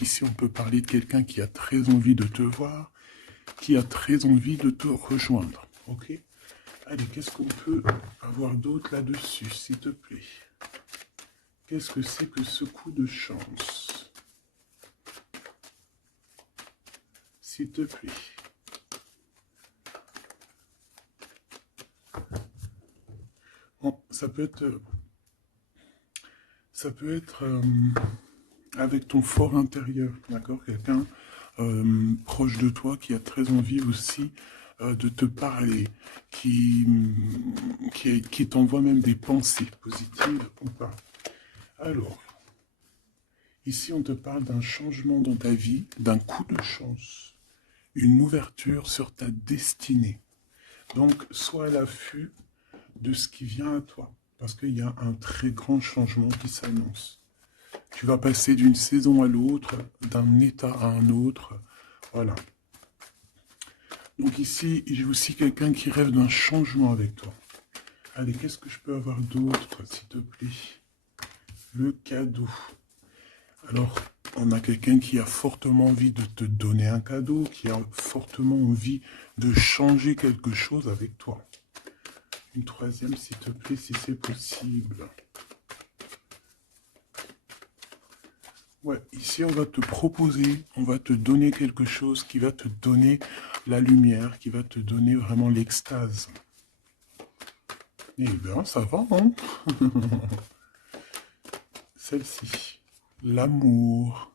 Ici, on peut parler de quelqu'un qui a très envie de te voir, qui a très envie de te rejoindre. Ok? Allez, qu'est-ce qu'on peut avoir d'autre là-dessus, s'il te plaît? Qu'est-ce que c'est que ce coup de chance? S'il te plaît. Bon, ça peut être avec ton fort intérieur, d'accord? Quelqu'un proche de toi qui a très envie aussi de te parler, qui t'envoie même des pensées positives ou pas. Alors, ici on te parle d'un changement dans ta vie, d'un coup de chance, une ouverture sur ta destinée. Donc, sois à l'affût de ce qui vient à toi, parce qu'il y a un très grand changement qui s'annonce. Tu vas passer d'une saison à l'autre, d'un état à un autre. Voilà. Donc ici, j'ai aussi quelqu'un qui rêve d'un changement avec toi. Allez, qu'est-ce que je peux avoir d'autre, s'il te plaît? Le cadeau. Alors, on a quelqu'un qui a fortement envie de te donner un cadeau, qui a fortement envie de changer quelque chose avec toi. Une troisième, s'il te plaît, si c'est possible. Ouais, ici on va te proposer, on va te donner quelque chose qui va te donner la lumière, qui va te donner vraiment l'extase. Eh bien, ça va, hein? Celle-ci, l'amour.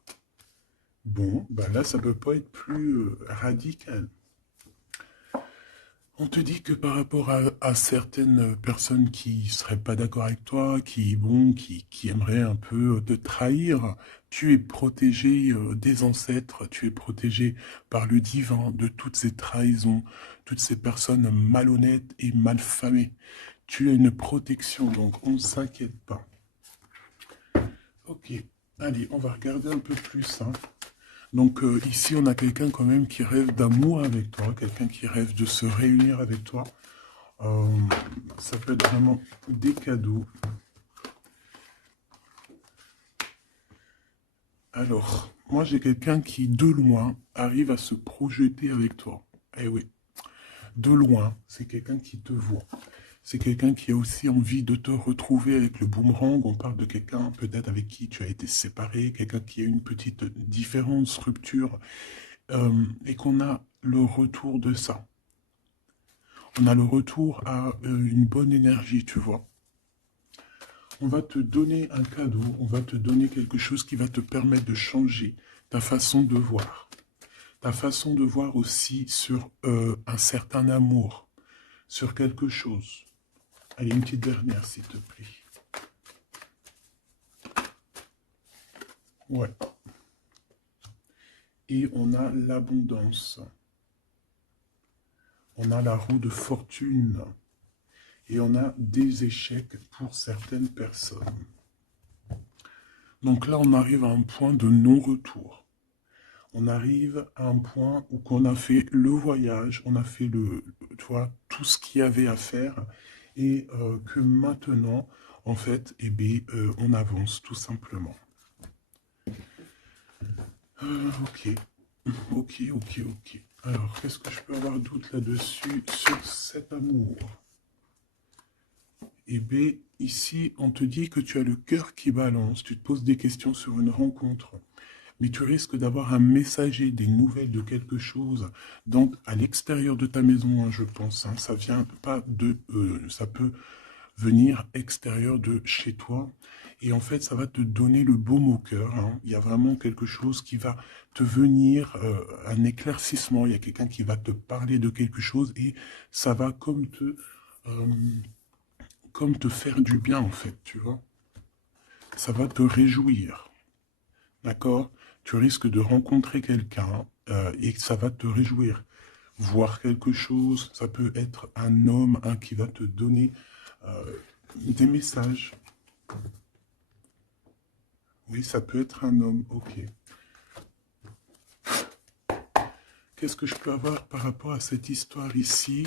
Bon, bah là, ça peut pas être plus radical. On te dit que par rapport à certaines personnes qui seraient pas d'accord avec toi, qui aimeraient un peu te trahir, tu es protégé des ancêtres, tu es protégé par le divin de toutes ces trahisons, toutes ces personnes malhonnêtes et malfamées. Tu as une protection, donc on ne s'inquiète pas. Ok, allez, on va regarder un peu plus, hein. Donc ici, on a quelqu'un quand même qui rêve d'amour avec toi, quelqu'un qui rêve de se réunir avec toi. Euh, Ça peut être vraiment des cadeaux. Alors, moi j'ai quelqu'un qui, de loin, arrive à se projeter avec toi. Eh oui, de loin, c'est quelqu'un qui te voit. C'est quelqu'un qui a aussi envie de te retrouver avec le boomerang. On parle de quelqu'un peut-être avec qui tu as été séparé, quelqu'un qui a une petite différence, rupture, et qu'on a le retour de ça. On a le retour à une bonne énergie, tu vois. On va te donner un cadeau, on va te donner quelque chose qui va te permettre de changer ta façon de voir. Ta façon de voir aussi sur un certain amour, sur quelque chose. Allez, une petite dernière, s'il te plaît. Ouais. Et on a l'abondance. On a la roue de fortune. Et on a des échecs pour certaines personnes. Donc là, on arrive à un point de non-retour. On arrive à un point où on a fait le voyage, on a fait tu vois, tout ce qu'il y avait à faire, et que maintenant, en fait, eh bien, on avance tout simplement. Ok, ok. Alors, qu'est-ce que je peux avoir d'autre là-dessus sur cet amour? Eh bien, ici, on te dit que tu as le cœur qui balance, tu te poses des questions sur une rencontre, mais tu risques d'avoir un messager, des nouvelles de quelque chose, donc à l'extérieur de ta maison, hein, je pense, hein, ça vient pas de, ça peut venir extérieur de chez toi, et en fait, ça va te donner le baume au cœur, hein. Il y a vraiment quelque chose qui va te venir, un éclaircissement, il y a quelqu'un qui va te parler de quelque chose, et ça va comme te faire du bien, en fait, tu vois. Ça va te réjouir. D'accord? Tu risques de rencontrer quelqu'un et ça va te réjouir. Voir quelque chose, ça peut être un homme qui va te donner des messages. Oui, ça peut être un homme, ok. Qu'est-ce que je peux avoir par rapport à cette histoire ici?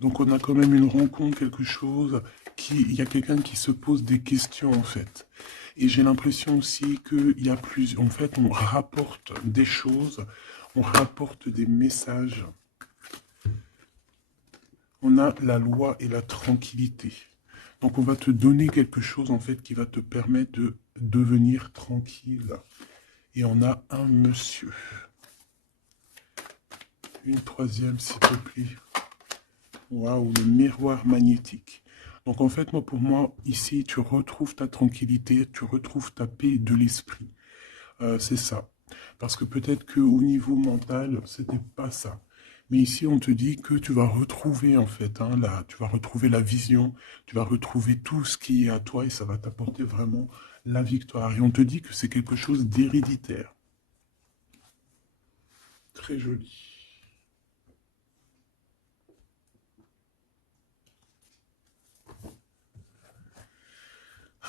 Donc on a quand même une rencontre, quelque chose, il y a quelqu'un qui se pose des questions en fait. Et j'ai l'impression aussi qu'il y a plus... En fait, on rapporte des choses, on rapporte des messages. On a la loi et la tranquillité. Donc on va te donner quelque chose en fait qui va te permettre de devenir tranquille. Et on a un monsieur. Une troisième, s'il te plaît. Waouh, le miroir magnétique. Donc en fait, moi, pour moi, ici, tu retrouves ta tranquillité, tu retrouves ta paix de l'esprit. C'est ça. Parce que peut-être qu'au niveau mental, c'était pas ça. Mais ici, on te dit que tu vas retrouver, en fait, hein, tu vas retrouver la vision, tu vas retrouver tout ce qui est à toi et ça va t'apporter vraiment la victoire. Et on te dit que c'est quelque chose d'héréditaire. Très joli.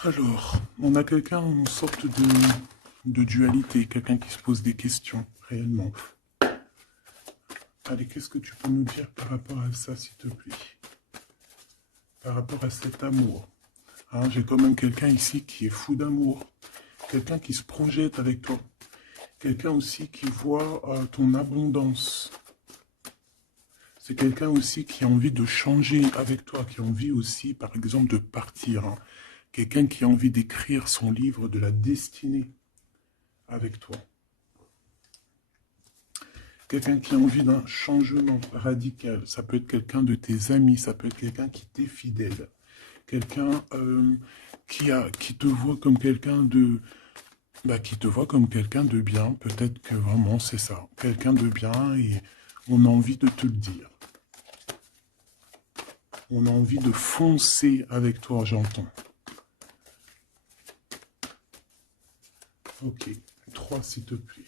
Alors, on a quelqu'un en sorte de dualité, quelqu'un qui se pose des questions, réellement. Allez, qu'est-ce que tu peux nous dire par rapport à ça, s'il te plaît? Par rapport à cet amour. Hein, j'ai quand même quelqu'un ici qui est fou d'amour. Quelqu'un qui se projette avec toi. Quelqu'un aussi qui voit ton abondance. C'est quelqu'un aussi qui a envie de changer avec toi, qui a envie aussi, par exemple, de partir. Hein. Quelqu'un qui a envie d'écrire son livre de la destinée avec toi. Quelqu'un qui a envie d'un changement radical. Ça peut être quelqu'un de tes amis, ça peut être quelqu'un qui t'est fidèle. Quelqu'un qui te voit comme quelqu'un de... qui te voit comme quelqu'un de bien. Peut-être que vraiment c'est ça. Quelqu'un de bien et on a envie de te le dire. On a envie de foncer avec toi, j'entends. Ok, 3 s'il te plaît.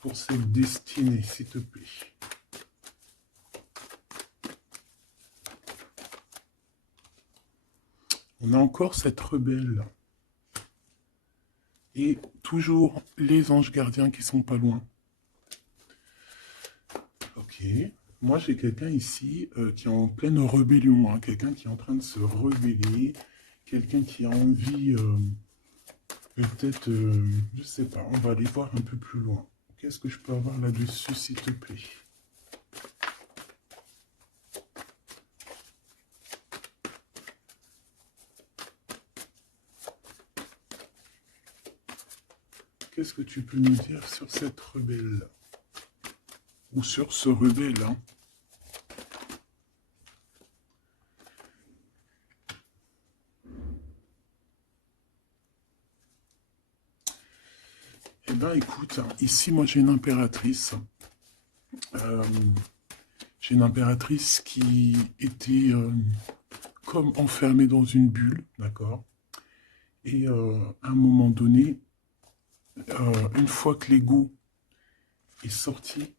Pour cette destinée, s'il te plaît. On a encore cette rebelle. Et toujours les anges gardiens qui sont pas loin. Ok. Moi, j'ai quelqu'un ici qui est en pleine rébellion. Hein, quelqu'un qui est en train de se rebeller. Quelqu'un qui a envie, peut-être, je sais pas, on va aller voir un peu plus loin. Qu'est-ce que je peux avoir là-dessus, s'il te plaît? Qu'est-ce que tu peux nous dire sur cette rebelle? Ou sur ce rebelle, hein? Eh bien, écoute, ici, moi, j'ai une impératrice. J'ai une impératrice qui était comme enfermée dans une bulle, d'accord? Et à un moment donné, une fois que l'ego est sorti,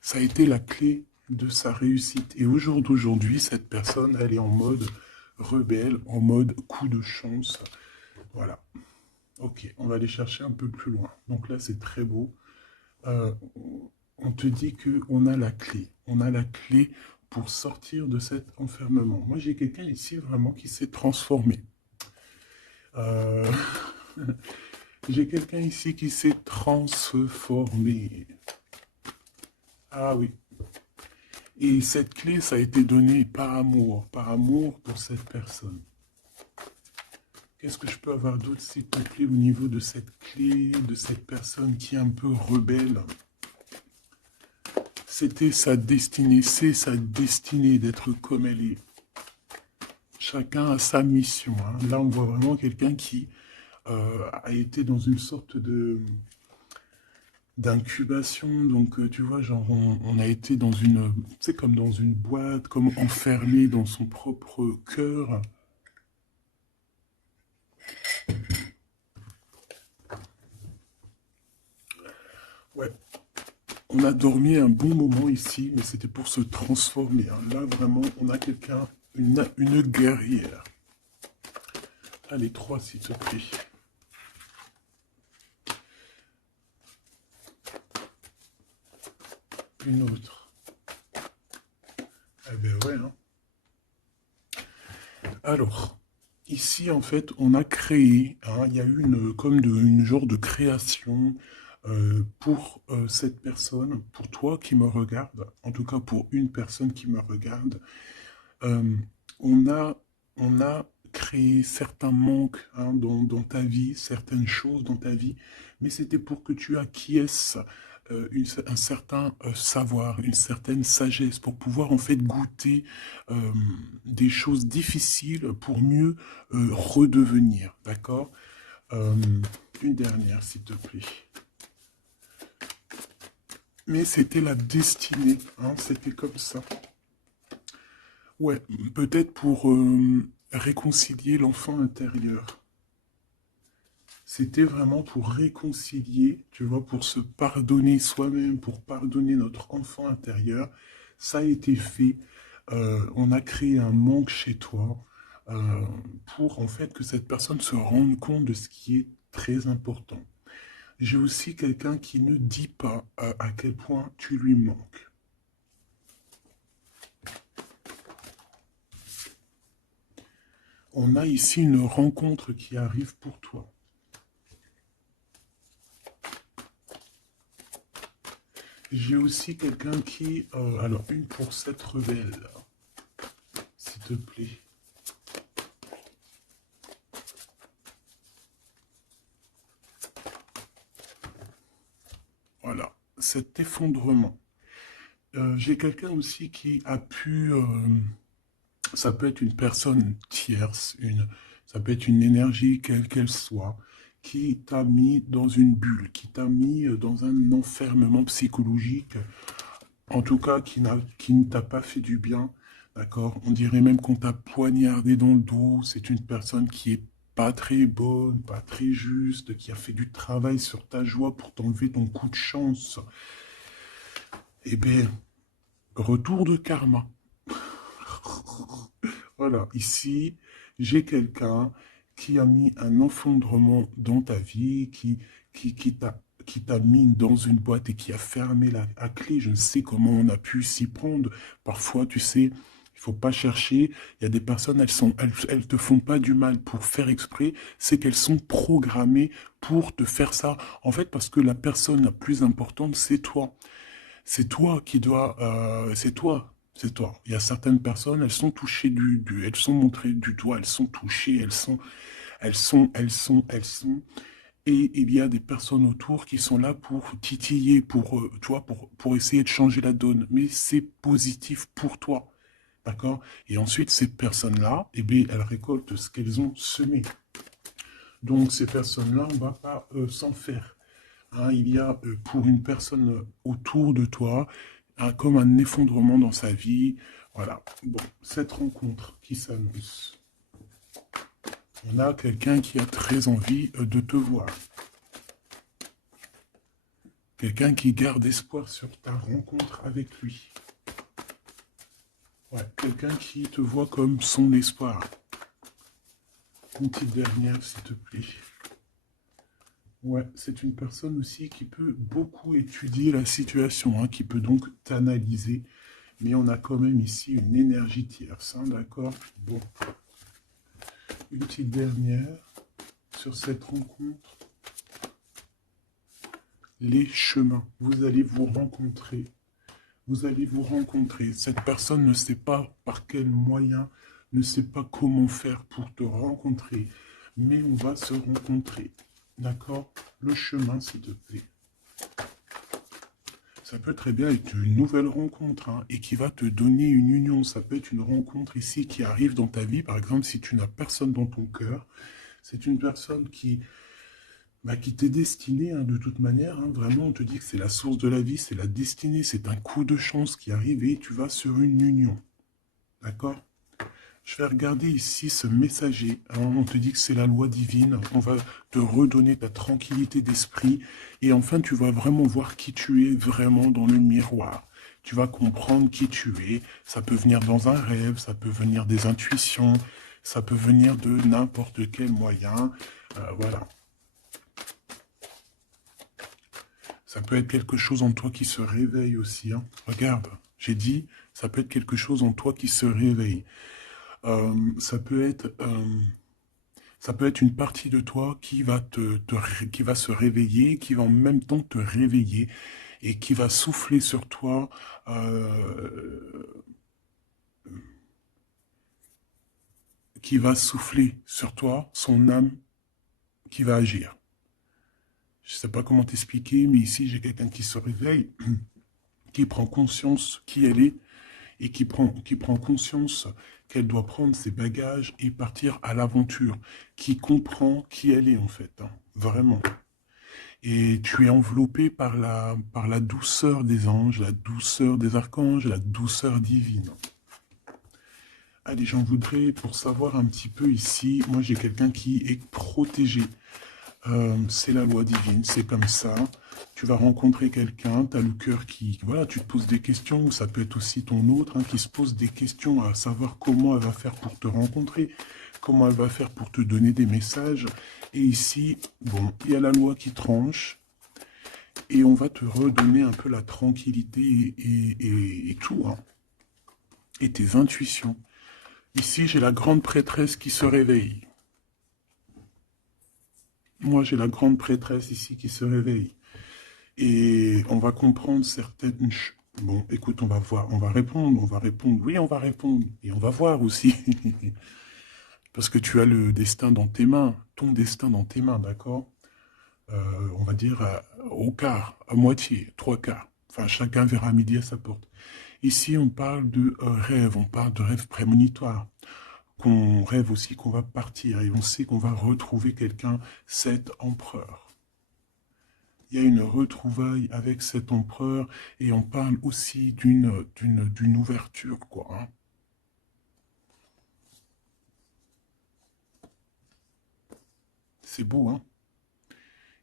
ça a été la clé de sa réussite. Et au jour d'aujourd'hui, cette personne, elle est en mode rebelle, en mode coup de chance. Voilà. Ok, on va aller chercher un peu plus loin. Donc là, c'est très beau. Euh, on te dit qu'on a la clé. On a la clé pour sortir de cet enfermement. Moi, j'ai quelqu'un ici vraiment qui s'est transformé. Euh, j'ai quelqu'un ici qui s'est transformé. Ah oui. Et cette clé, ça a été donné par amour pour cette personne. Qu'est-ce que je peux avoir d'autre, s'il te plaît, au niveau de cette clé, de cette personne qui est un peu rebelle? C'était sa destinée, c'est sa destinée d'être comme elle est. Chacun a sa mission. Hein. Là, on voit vraiment quelqu'un qui a été dans une sorte de d'incubation. Donc, tu vois, genre, on a été dans une, c'est comme dans une boîte, comme enfermé dans son propre cœur. Ouais, on a dormi un bon moment ici, mais c'était pour se transformer. Hein. Là, vraiment, on a quelqu'un, une guerrière. Allez, 3, s'il te plaît. Une autre. Eh ben ouais, hein. Alors, Ici, en fait, on a créé, hein, il y a eu une genre de création pour cette personne, pour toi qui me regarde, en tout cas pour une personne qui me regarde. Euh, on a, on a créé certains manques hein, dans ta vie, certaines choses dans ta vie, mais c'était pour que tu acquiesces un certain savoir, une certaine sagesse, pour pouvoir en fait goûter euh, des choses difficiles pour mieux redevenir, d'accord? Euh, une dernière, s'il te plaît. Mais c'était la destinée, hein, c'était comme ça. Ouais, peut-être pour réconcilier l'enfant intérieur. C'était vraiment pour réconcilier, tu vois, pour se pardonner soi-même, pour pardonner notre enfant intérieur. Ça a été fait. On a créé un manque chez toi euh, pour en fait que cette personne se rende compte de ce qui est très important. J'ai aussi quelqu'un qui ne dit pas à quel point tu lui manques. On a ici une rencontre qui arrive pour toi. J'ai aussi quelqu'un qui... alors, une pour cette rebelle, s'il te plaît. Voilà, cet effondrement. J'ai quelqu'un aussi qui a pu... ça peut être une personne tierce, ça peut être une énergie quelle qu'elle soit, qui t'a mis dans une bulle, qui t'a mis dans un enfermement psychologique, en tout cas qui ne t'a pas fait du bien, d'accord? On dirait même qu'on t'a poignardé dans le dos, c'est une personne qui est pas très bonne, pas très juste, qui a fait du travail sur ta joie pour t'enlever ton coup de chance. Eh bien, retour de karma. Voilà, ici, j'ai quelqu'un qui a mis un effondrement dans ta vie, qui t'a mis dans une boîte et qui a fermé la clé. Je ne sais comment on a pu s'y prendre. Parfois, tu sais, il faut pas chercher. Il y a des personnes, elles te font pas du mal pour faire exprès. C'est qu'elles sont programmées pour te faire ça. En fait, parce que la personne la plus importante, c'est toi. C'est toi qui dois, c'est toi, c'est toi. Il y a certaines personnes, elles sont touchées elles sont montrées du doigt, elles sont touchées, elles sont. Et il y a des personnes autour qui sont là pour titiller, tu vois, pour essayer de changer la donne. Mais c'est positif pour toi, d'accord? Et ensuite, ces personnes-là, eh bien, elles récoltent ce qu'elles ont semé. Donc, ces personnes-là, on ne va pas s'en faire. Hein, il y a pour une personne autour de toi comme un effondrement dans sa vie. Voilà. Bon, cette rencontre qui s'annonce. On a quelqu'un qui a très envie de te voir. Quelqu'un qui garde espoir sur ta rencontre avec lui. Ouais, quelqu'un qui te voit comme son espoir. Une petite dernière, s'il te plaît. Ouais, c'est une personne aussi qui peut beaucoup étudier la situation, hein, qui peut donc t'analyser. Mais on a quand même ici une énergie tierce, hein, d'accord? Bon, une petite dernière sur cette rencontre. Les chemins, vous allez vous rencontrer. Vous allez vous rencontrer. Cette personne ne sait pas par quel moyen, ne sait pas comment faire pour te rencontrer. Mais on va se rencontrer. D'accord? Le chemin, s'il te plaît. Ça peut très bien être une nouvelle rencontre hein, et qui va te donner une union. Ça peut être une rencontre ici qui arrive dans ta vie. Par exemple, si tu n'as personne dans ton cœur, c'est une personne qui t'est destinée hein, de toute manière. Hein, vraiment, on te dit que c'est la source de la vie, c'est la destinée, c'est un coup de chance qui arrive et tu vas sur une union. D'accord? Je vais regarder ici ce messager. Hein, on te dit que c'est la loi divine. On va te redonner ta tranquillité d'esprit. Et enfin, tu vas vraiment voir qui tu es vraiment dans le miroir. Tu vas comprendre qui tu es. Ça peut venir dans un rêve, ça peut venir des intuitions, ça peut venir de n'importe quel moyen. Voilà. Ça peut être quelque chose en toi qui se réveille aussi. Hein. Regarde, j'ai dit, ça peut être quelque chose en toi qui se réveille. Ça peut être Ça peut être une partie de toi qui va qui va se réveiller, qui va en même temps te réveiller et qui va souffler sur toi, qui va souffler sur toi son âme qui va agir. Je ne sais pas comment t'expliquer, mais ici j'ai quelqu'un qui se réveille, qui prend conscience qui elle est et qui prend conscience qu'elle doit prendre ses bagages et partir à l'aventure, qui comprend qui elle est en fait, hein, vraiment. Et tu es enveloppé par la douceur des anges, la douceur des archanges, la douceur divine. Allez, j'en voudrais pour savoir un petit peu ici, moi j'ai quelqu'un qui est protégé. C'est la loi divine, c'est comme ça. Tu vas rencontrer quelqu'un, tu as le cœur qui... Voilà, tu te poses des questions, ou ça peut être aussi ton autre hein, qui se pose des questions à savoir comment elle va faire pour te rencontrer, comment elle va faire pour te donner des messages. Et ici, bon, il y a la loi qui tranche, et on va te redonner un peu la tranquillité et tout, hein, et tes intuitions. Ici, j'ai la grande prêtresse qui se réveille. Moi, j'ai la grande prêtresse ici qui se réveille. Et on va comprendre certaines... Bon, écoute, on va voir, on va répondre, oui, on va répondre. Et on va voir aussi. Parce que tu as le destin dans tes mains, ton destin dans tes mains, d'accord? On va dire au quart, à moitié, trois quarts. Enfin, chacun verra midi à sa porte. Ici, on parle de rêve, on parle de rêve prémonitoire. Qu'on rêve aussi qu'on va partir et on sait qu'on va retrouver quelqu'un, cet empereur. Il y a une retrouvaille avec cet empereur et on parle aussi d'une ouverture, quoi. Hein. C'est beau, hein.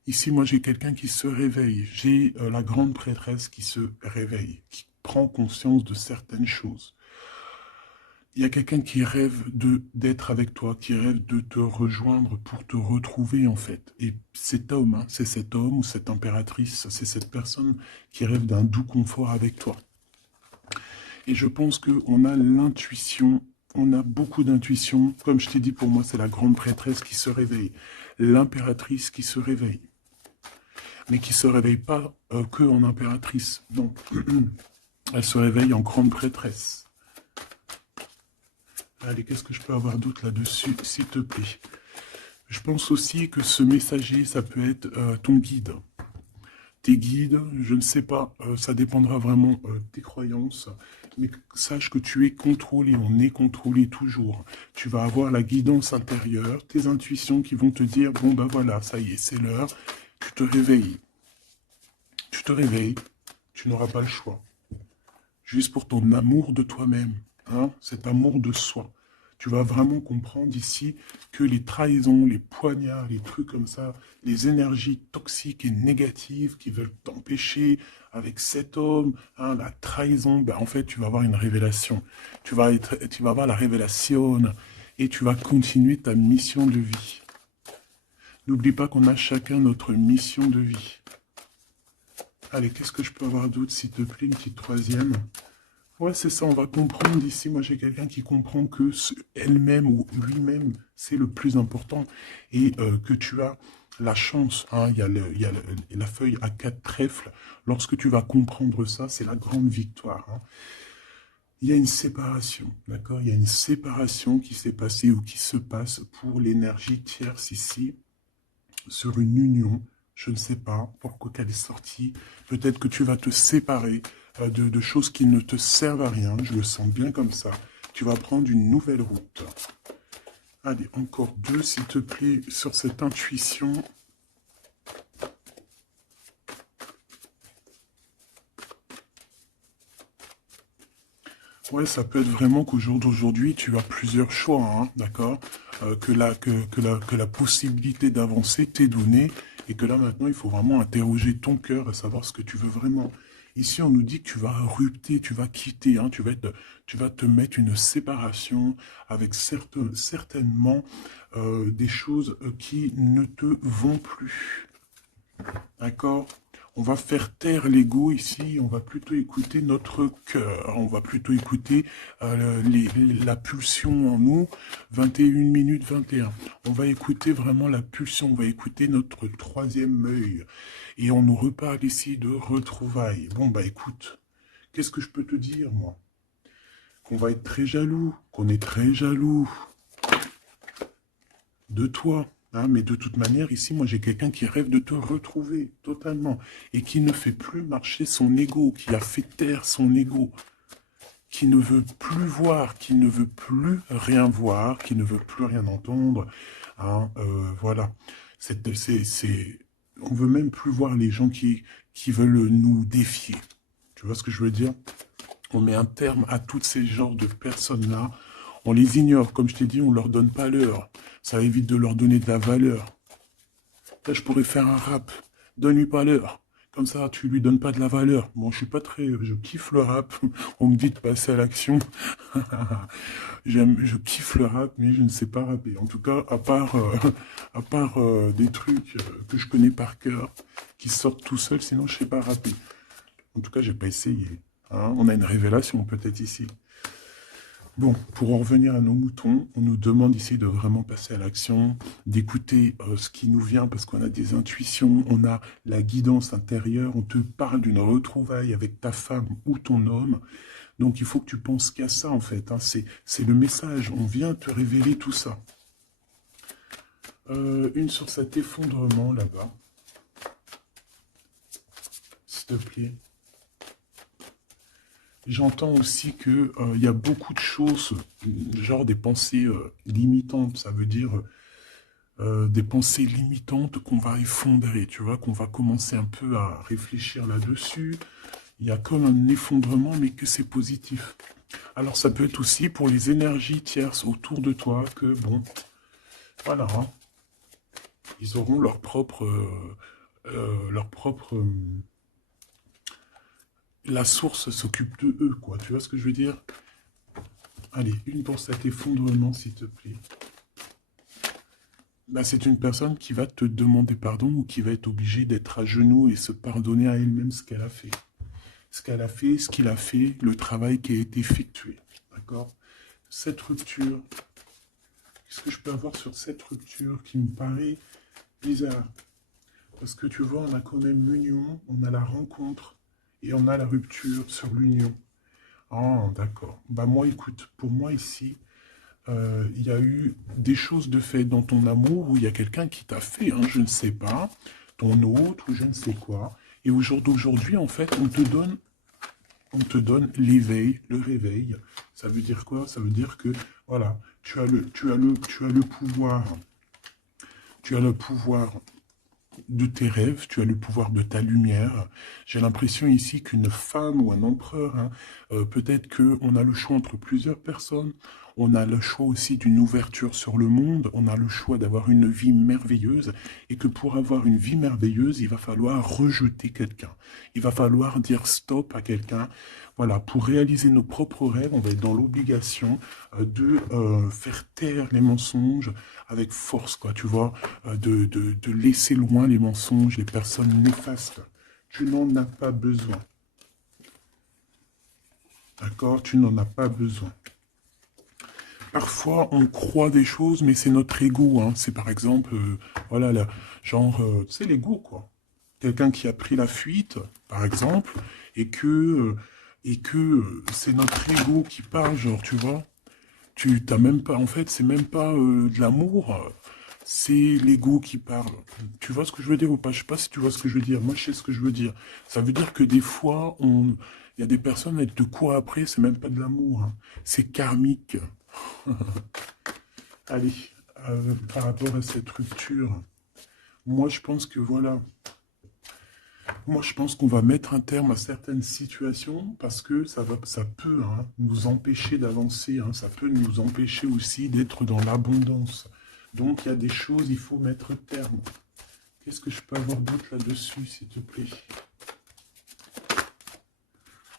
Ici, moi, j'ai quelqu'un qui se réveille. J'ai la grande prêtresse qui se réveille, qui prend conscience de certaines choses. Il y a quelqu'un qui rêve d'être avec toi, qui rêve de te rejoindre pour te retrouver en fait. Et cet homme, hein, c'est cet homme ou cette impératrice, c'est cette personne qui rêve d'un doux confort avec toi. Et je pense qu'on a l'intuition, on a beaucoup d'intuition. Comme je t'ai dit, pour moi, c'est la grande prêtresse qui se réveille, l'impératrice qui se réveille. Mais qui ne se réveille pas que en impératrice, non. Elle se réveille en grande prêtresse. Allez, qu'est-ce que je peux avoir d'autre là-dessus, s'il te plaît? Je pense aussi que ce messager, ça peut être ton guide. Tes guides, je ne sais pas, ça dépendra vraiment de tes croyances, mais sache que tu es contrôlé, on est contrôlé toujours. Tu vas avoir la guidance intérieure, tes intuitions qui vont te dire, bon ben voilà, ça y est, c'est l'heure, tu te réveilles. Tu te réveilles, tu n'auras pas le choix. Juste pour ton amour de toi-même, hein, cet amour de soi. Tu vas vraiment comprendre ici que les trahisons, les poignards, les trucs comme ça, les énergies toxiques et négatives qui veulent t'empêcher avec cet homme, hein, la trahison, ben en fait, tu vas avoir une révélation. Tu vas avoir la révélation et tu vas continuer ta mission de vie. N'oublie pas qu'on a chacun notre mission de vie. Allez, qu'est-ce que je peux avoir d'autre, s'il te plaît, une petite troisième? Ouais, c'est ça, on va comprendre ici. Moi, j'ai quelqu'un qui comprend que elle-même ou lui-même, c'est le plus important. Et que tu as la chance, hein, il y a, la feuille à 4 trèfles. Lorsque tu vas comprendre ça, c'est la grande victoire. Hein. Il y a une séparation, d'accord? Il y a une séparation qui s'est passée ou qui se passe pour l'énergie tierce ici, sur une union. Je ne sais pas pourquoi qu'elle est sortie. Peut-être que tu vas te séparer de choses qui ne te servent à rien. Je le sens bien comme ça. Tu vas prendre une nouvelle route. Allez, encore deux, s'il te plaît, sur cette intuition. Ouais, ça peut être vraiment qu'au jour d'aujourd'hui, tu as plusieurs choix, hein, d'accord, que la possibilité d'avancer t'est donnée et que là, maintenant, il faut vraiment interroger ton cœur et savoir ce que tu veux vraiment. Ici, on nous dit que tu vas rupter, tu vas quitter, hein, tu vas te mettre une séparation avec certainement des choses qui ne te vont plus. D'accord? On va faire taire l'ego ici, on va plutôt écouter notre cœur, on va plutôt écouter la pulsion en nous, 21 minutes 21. On va écouter vraiment la pulsion, on va écouter notre troisième œil. Et on nous reparle ici de retrouvailles. Bon, bah écoute, qu'est-ce que je peux te dire, moi? Qu'on va être très jaloux, qu'on est très jaloux de toi. Hein, mais de toute manière, ici, moi, j'ai quelqu'un qui rêve de te retrouver totalement et qui ne fait plus marcher son ego, qui a fait taire son ego, qui ne veut plus voir, qui ne veut plus rien voir, qui ne veut plus rien entendre. Hein, voilà. On veut même plus voir les gens qui veulent nous défier. Tu vois ce que je veux dire? On met un terme à tous ces genres de personnes-là. On les ignore, comme je t'ai dit, on leur donne pas l'heure. Ça évite de leur donner de la valeur. Là, je pourrais faire un rap. Donne-lui pas l'heure. Comme ça, tu lui donnes pas de la valeur. Bon, je suis pas très... Je kiffe le rap. On me dit de passer à l'action. Je kiffe le rap, mais je ne sais pas rapper. En tout cas, à part des trucs que je connais par cœur, qui sortent tout seuls, sinon je sais pas rapper. En tout cas, j'ai pas essayé. Hein, on a une révélation peut-être ici. Bon, pour en revenir à nos moutons, on nous demande ici de vraiment passer à l'action, d'écouter ce qui nous vient parce qu'on a des intuitions, on a la guidance intérieure, on te parle d'une retrouvaille avec ta femme ou ton homme. Donc il faut que tu penses qu'à ça en fait, hein. C'est le message, on vient te révéler tout ça. Une sur cet effondrement là-bas, s'il te plaît. J'entends aussi que y a beaucoup de choses, genre des pensées limitantes, ça veut dire des pensées limitantes qu'on va effondrer, tu vois, qu'on va commencer un peu à réfléchir là-dessus. Il y a comme un effondrement, mais que c'est positif. Alors ça peut être aussi pour les énergies tierces autour de toi, que bon, voilà, hein, ils auront la source s'occupe de eux, quoi. Tu vois ce que je veux dire? Allez, une pour cet effondrement, s'il te plaît. Bah, c'est une personne qui va te demander pardon ou qui va être obligée d'être à genoux et se pardonner à elle-même ce qu'elle a fait. Ce qu'elle a fait, ce qu'il a fait, le travail qui a été effectué. D'accord? Cette rupture, qu'est-ce que je peux avoir sur cette rupture qui me paraît bizarre? Parce que tu vois, on a quand même l'union, on a la rencontre et on a la rupture sur l'union. Ah, d'accord. Bah moi, écoute, pour moi ici, il y a eu des choses de fait dans ton amour où il y a quelqu'un qui t'a fait, hein, je ne sais pas, ton autre ou je ne sais quoi. Et au jour d'aujourd'hui, en fait, on te donne l'éveil, le réveil. Ça veut dire quoi? Ça veut dire que, voilà, tu as le pouvoir. Tu as le pouvoir de tes rêves, tu as le pouvoir de ta lumière. J'ai l'impression ici qu'une femme ou un empereur, hein, peut-être qu'on a le choix entre plusieurs personnes, on a le choix aussi d'une ouverture sur le monde, on a le choix d'avoir une vie merveilleuse, et que pour avoir une vie merveilleuse, il va falloir rejeter quelqu'un. Il va falloir dire stop à quelqu'un. Voilà, pour réaliser nos propres rêves, on va être dans l'obligation de faire taire les mensonges avec force, quoi, tu vois, de laisser loin les mensonges, les personnes néfastes. Tu n'en as pas besoin. D'accord? Tu n'en as pas besoin. Parfois, on croit des choses, mais c'est notre ego. Hein. C'est par exemple, voilà, là, genre, tu sais, l'ego, quoi. Quelqu'un qui a pris la fuite, par exemple, et que c'est notre ego qui parle, genre, tu vois. Tu t'as même pas, en fait, c'est même pas de l'amour, c'est l'ego qui parle. Tu vois ce que je veux dire ou pas? Je sais pas si tu vois ce que je veux dire. Moi, je sais ce que je veux dire. Ça veut dire que des fois, il y a des personnes, elles te courent après, c'est même pas de l'amour. Hein. C'est karmique. Allez, par rapport à cette rupture, moi, je pense que voilà. Moi, je pense qu'on va mettre un terme à certaines situations parce que ça peut hein, nous empêcher d'avancer. Hein, ça peut nous empêcher aussi d'être dans l'abondance. Donc, il y a des choses, il faut mettre terme. Qu'est-ce que je peux avoir d'autre là-dessus, s'il te plaît?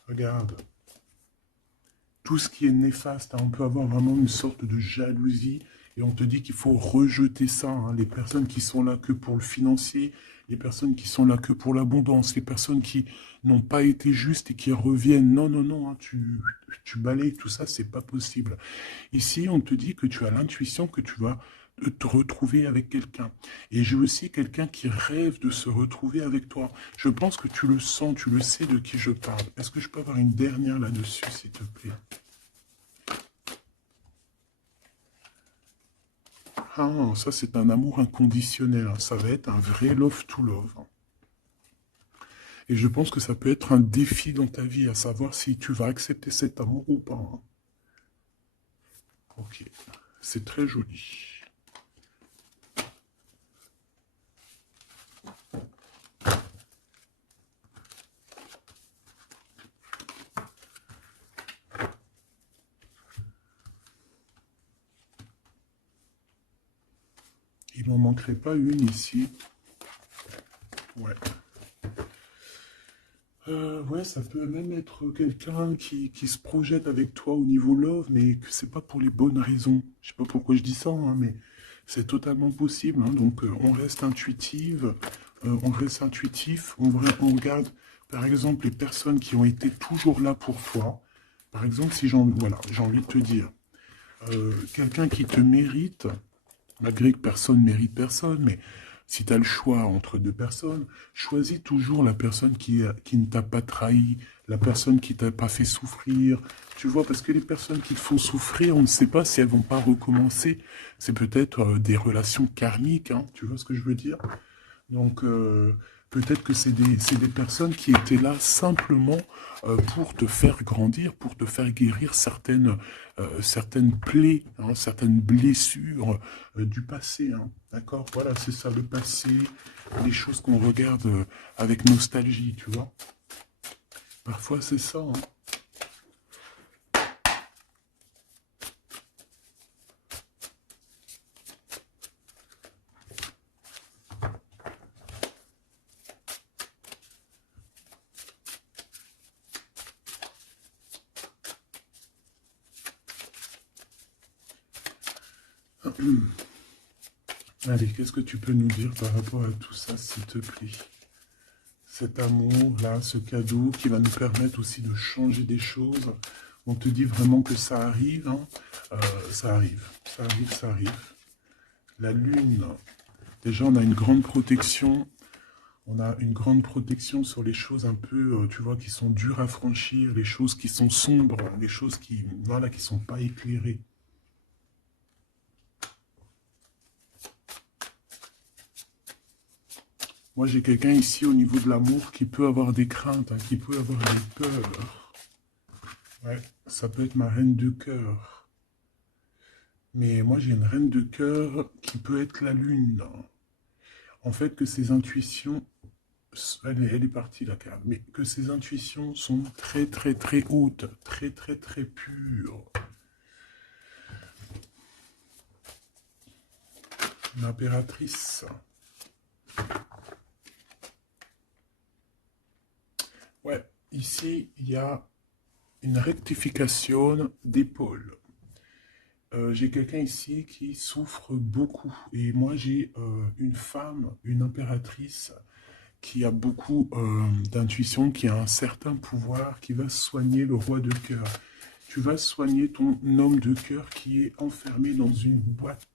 Regarde. Tout ce qui est néfaste, hein, on peut avoir vraiment une sorte de jalousie et on te dit qu'il faut rejeter ça. Hein, les personnes qui sont là que pour le financier, les personnes qui sont là que pour l'abondance, les personnes qui n'ont pas été justes et qui reviennent. Non, non, non, hein, tu balayes tout ça, c'est pas possible. Ici, on te dit que tu as l'intuition que tu vas te retrouver avec quelqu'un. Et j'ai aussi quelqu'un qui rêve de se retrouver avec toi. Je pense que tu le sens, tu le sais de qui je parle. Est-ce que je peux avoir une dernière là-dessus, s'il te plaît? Ah, ça c'est un amour inconditionnel, hein. Ça va être un vrai love to love, hein. Et je pense que ça peut être un défi dans ta vie, à savoir si tu vas accepter cet amour ou pas, hein. Ok, c'est très joli. Il m'en manquerait pas une ici. Ouais. Ouais, ça peut même être quelqu'un qui se projette avec toi au niveau love, mais que c'est pas pour les bonnes raisons. Je sais pas pourquoi je dis ça, hein, mais c'est totalement possible, hein. Donc on reste intuitive, on reste intuitif, on regarde par exemple les personnes qui ont été toujours là pour toi. Par exemple, si j'ai envie de te dire, quelqu'un qui te mérite, malgré que personne ne mérite personne, mais si tu as le choix entre deux personnes, choisis toujours la personne qui ne t'a pas trahi, la personne qui t'a pas fait souffrir. Tu vois, parce que les personnes qui te font souffrir, on ne sait pas si elles vont pas recommencer. C'est peut-être des relations karmiques, hein, tu vois ce que je veux dire? Donc, peut-être que c'est des personnes qui étaient là simplement pour te faire grandir, pour te faire guérir certaines plaies, hein, certaines blessures du passé, hein. D'accord? Voilà, c'est ça, le passé, les choses qu'on regarde avec nostalgie, tu vois. Parfois, c'est ça, hein. Allez, qu'est-ce que tu peux nous dire par rapport à tout ça, s'il te plaît? Cet amour-là, ce cadeau qui va nous permettre aussi de changer des choses. On te dit vraiment que ça arrive, hein. Ça arrive, ça arrive, ça arrive. La lune, déjà on a une grande protection. On a une grande protection sur les choses un peu, tu vois, qui sont dures à franchir, les choses qui sont sombres, les choses qui, voilà, qui sont pas éclairées. Moi, j'ai quelqu'un ici au niveau de l'amour qui peut avoir des craintes, hein, qui peut avoir des peurs. Ouais, ça peut être ma reine de cœur. Mais moi, j'ai une reine de cœur qui peut être la lune. En fait, que ses intuitions, elle est partie la carte, mais que ses intuitions sont très très très hautes, très très très pures. L'impératrice. Ouais, ici, il y a une rectification d'épaule. J'ai quelqu'un ici qui souffre beaucoup. Et moi, j'ai une femme, une impératrice, qui a beaucoup d'intuition, qui a un certain pouvoir, qui va soigner le roi de cœur. Tu vas soigner ton homme de cœur qui est enfermé dans une boîte,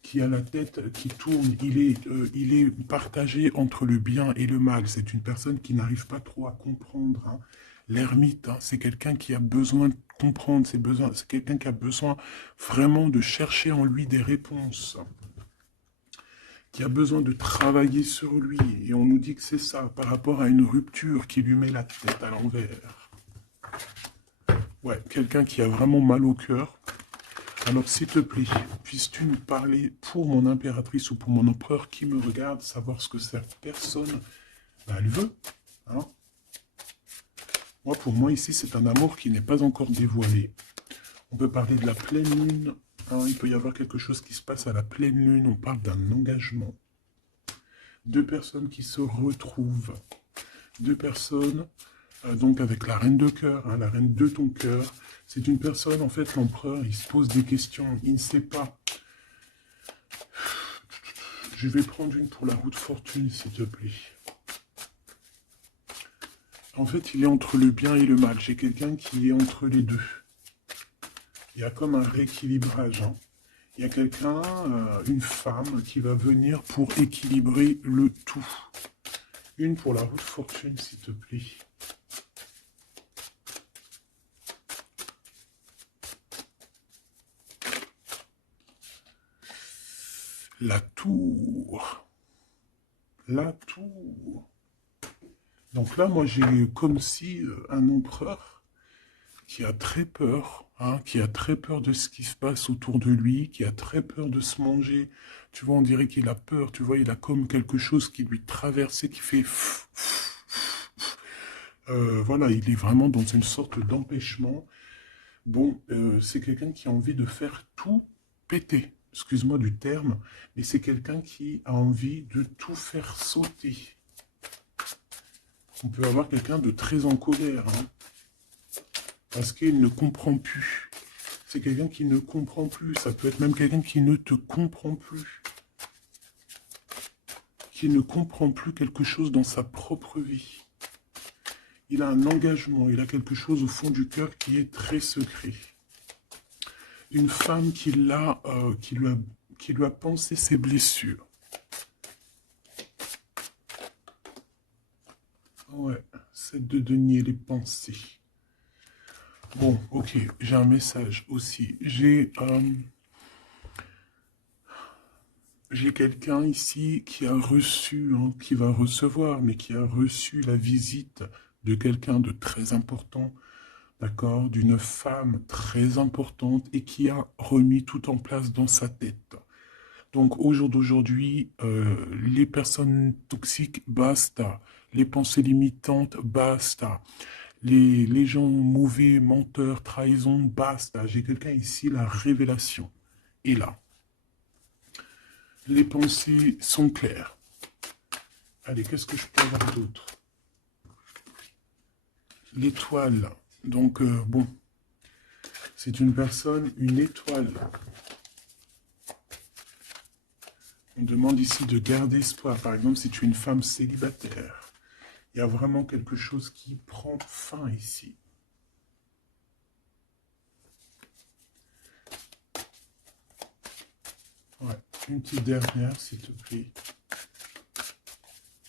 qui a la tête qui tourne. Il est partagé entre le bien et le mal. C'est une personne qui n'arrive pas trop à comprendre, hein. L'ermite, hein, c'est quelqu'un qui a besoin de comprendre ses besoins. C'est quelqu'un qui a besoin vraiment de chercher en lui des réponses, qui a besoin de travailler sur lui. Et on nous dit que c'est ça, par rapport à une rupture qui lui met la tête à l'envers. Ouais, quelqu'un qui a vraiment mal au cœur. Alors, s'il te plaît, puisses-tu nous parler pour mon impératrice ou pour mon empereur qui me regarde, savoir ce que cette personne, elle veut, hein? Moi, pour moi, ici, c'est un amour qui n'est pas encore dévoilé. On peut parler de la pleine lune, hein, il peut y avoir quelque chose qui se passe à la pleine lune, on parle d'un engagement. Deux personnes qui se retrouvent. Deux personnes, donc avec la reine de cœur, hein, la reine de ton cœur. C'est une personne, en fait, l'empereur, il se pose des questions, il ne sait pas. Je vais prendre une pour la roue de fortune, s'il te plaît. En fait, il est entre le bien et le mal. J'ai quelqu'un qui est entre les deux. Il y a comme un rééquilibrage. Hein. Il y a quelqu'un, une femme, qui va venir pour équilibrer le tout. Une pour la roue de fortune, s'il te plaît. La tour. La tour. Donc là, moi, j'ai comme si un empereur qui a très peur, hein, qui a très peur de ce qui se passe autour de lui, qui a très peur de se manger. Tu vois, on dirait qu'il a peur, tu vois, il a comme quelque chose qui lui traverse, qui fait... voilà, il est vraiment dans une sorte d'empêchement. Bon, c'est quelqu'un qui a envie de faire tout péter. Excuse-moi du terme, mais c'est quelqu'un qui a envie de tout faire sauter. On peut avoir quelqu'un de très en colère, hein, parce qu'il ne comprend plus. C'est quelqu'un qui ne comprend plus. Ça peut être même quelqu'un qui ne te comprend plus. Qui ne comprend plus quelque chose dans sa propre vie. Il a un engagement, il a quelque chose au fond du cœur qui est très secret. Une femme qui lui a pensé ses blessures. Ouais, 7 de denier, les pensées. Bon, ok, j'ai un message aussi. J'ai quelqu'un ici qui a reçu, hein, qui va recevoir, mais qui a reçu la visite de quelqu'un de très important, d'accord, d'une femme très importante et qui a remis tout en place dans sa tête. Donc au jour d'aujourd'hui, les personnes toxiques, basta. Les pensées limitantes, basta. Les gens mauvais, menteurs, trahison, basta. J'ai quelqu'un ici, la révélation est là. Les pensées sont claires. Allez, qu'est-ce que je peux avoir d'autre? L'étoile. Donc, bon, c'est une personne, une étoile. On demande ici de garder espoir. Par exemple, si tu es une femme célibataire, il y a vraiment quelque chose qui prend fin ici. Ouais, une petite dernière, s'il te plaît.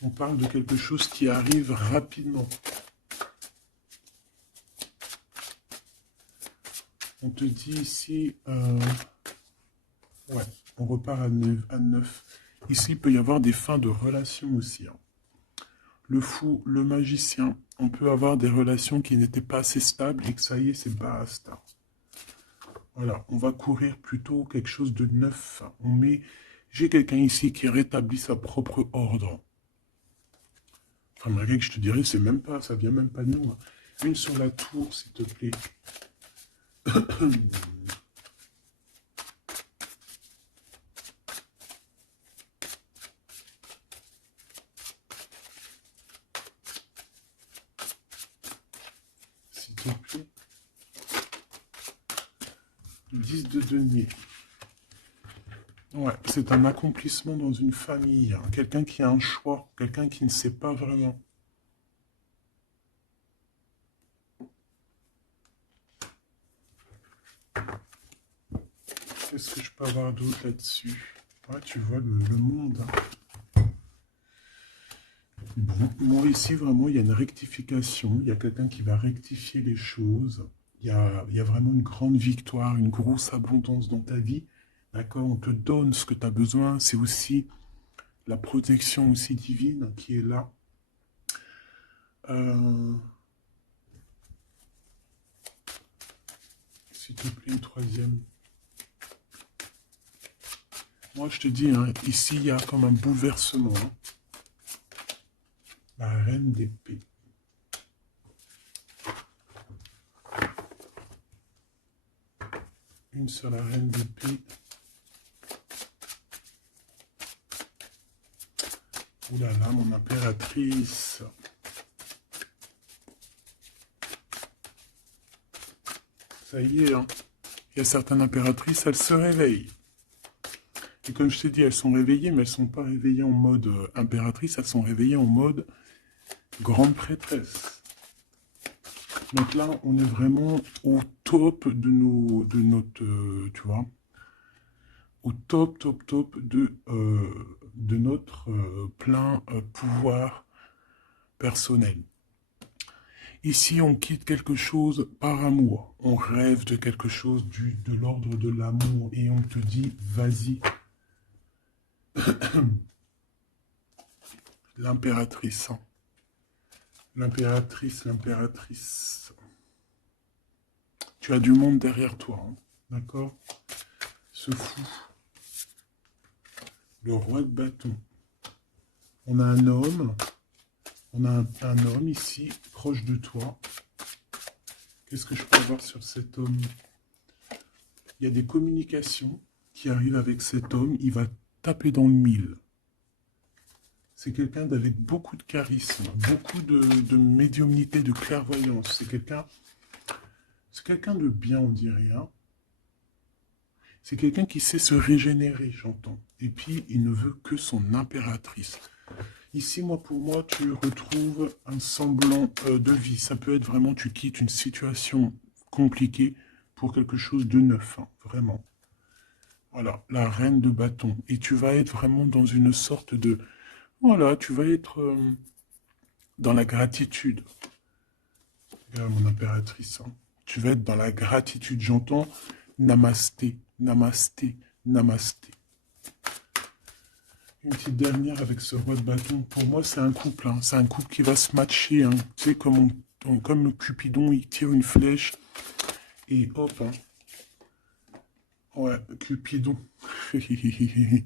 On parle de quelque chose qui arrive rapidement. On te dit ici... ouais, on repart à 9. Ici, il peut y avoir des fins de relations aussi. Hein. Le fou, le magicien, on peut avoir des relations qui n'étaient pas assez stables et que ça y est, c'est basta. Voilà, on va courir plutôt quelque chose de neuf. On met... J'ai quelqu'un ici qui rétablit sa propre ordre. Enfin, malgré que je te dirais, c'est même pas, ça vient même pas de nous. Hein. Une sur la tour, s'il te plaît. S'il te plaît. 10 de denier. Ouais, c'est un accomplissement dans une famille. Hein. Quelqu'un qui a un choix, quelqu'un qui ne sait pas vraiment. Qu'est-ce que je peux avoir d'autre là-dessus? Ouais, tu vois le monde. Hein. Bon, moi ici, vraiment, il y a une rectification. Il y a quelqu'un qui va rectifier les choses. Il y a vraiment une grande victoire, une grosse abondance dans ta vie. D'accord? On te donne ce que tu as besoin. C'est aussi la protection aussi divine qui est là. S'il te plaît, une troisième. Moi, je te dis, hein, ici, il y a comme un bouleversement. Hein. La reine d'épée. Une sur la reine d'épée. Ouh là là, mon impératrice. Ça y est, hein. Il y a certaines impératrices, elles se réveillent. Et que comme je t'ai dit, elles sont réveillées, mais elles ne sont pas réveillées en mode impératrice, elles sont réveillées en mode grande prêtresse. Donc là, on est vraiment au top de notre, tu vois, au top de notre plein pouvoir personnel. Ici, on quitte quelque chose par amour. On rêve de quelque chose de l'ordre de l'amour et on te dit, vas-y. L'impératrice. Hein. L'impératrice. Tu as du monde derrière toi. Hein. D'accord? Ce fou. Le roi de bâton. On a un homme. On a un homme ici, proche de toi. Qu'est-ce que je peux voir sur cet homme? Il y a des communications qui arrivent avec cet homme. Il va taper dans le mille. C'est quelqu'un avec beaucoup de charisme, beaucoup de médiumnité, de clairvoyance. C'est quelqu'un de bien, on dirait. Hein. C'est quelqu'un qui sait se régénérer, j'entends. Et puis, il ne veut que son impératrice. Ici, pour moi, tu retrouves un semblant de vie. Ça peut être vraiment, tu quittes une situation compliquée pour quelque chose de neuf, hein, vraiment. Voilà, la reine de bâton. Et tu vas être vraiment dans une sorte de... Voilà, tu vas être dans la gratitude. Regarde mon impératrice. Hein. Tu vas être dans la gratitude. J'entends namasté, namasté, namasté. Une petite dernière avec ce roi de bâton. Pour moi, c'est un couple. Hein. C'est un couple qui va se matcher. Hein. Tu sais, comme le Cupidon, il tire une flèche. Et hop. Hein. Ouais, Cupidon. Il